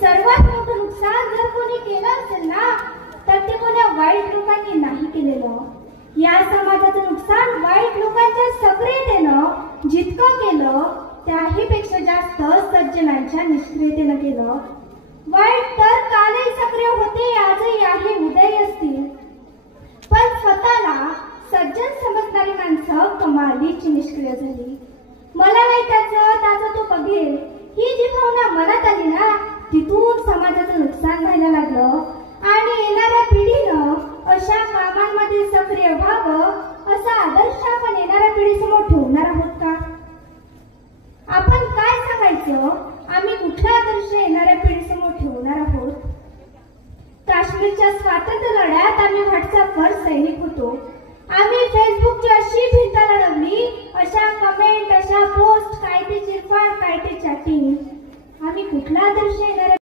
सर्वात मोठं नुकसान जर कोणी केलं असेल ना तर ते कोण्या वाईट लोकांनी नाही केलेलं. या समाजाचं नुकसान वाईट लोकांच्या सक्रियतेनं जितकं केलं त्याहीपेक्षा जास्त सज्जनांच्या निष्क्रियतेनं केलं. वाईट तर कालही सक्रिय होते, आजही आहे, उद्याही असतील, पण स्वतःला सज्जन समजणारी माणसं कमालीची निष्क्रिय झाली. मला नाही त्याचं तो बघेल ही जी भावना मनात आली ना तिथून समाजाचं नुकसान व्हायला लागलं आणि येणाऱ्या पिढीनं अशा कामांमध्ये सक्रिय व्हावं असा आदर्श आपण येणाऱ्या पिढीसमोर ठेवणार आहोत का? आपण काय सांगायचं, आम्ही कुठला आदर्श येणाऱ्या पिढीसमोर ठेवणार आहोत? काश्मीरच्या स्वातंत्र्य लढ्यात आम्ही व्हॉट्सअपवर सैनिक होतो. आम्ही फेसबुकची अशी भिंत लढवली, अशा कमेंट, अशा पोस्ट, काय ते चिरफाड, काय ते चॅटिंग. आम्ही कुठला आदर्श येणाऱ्या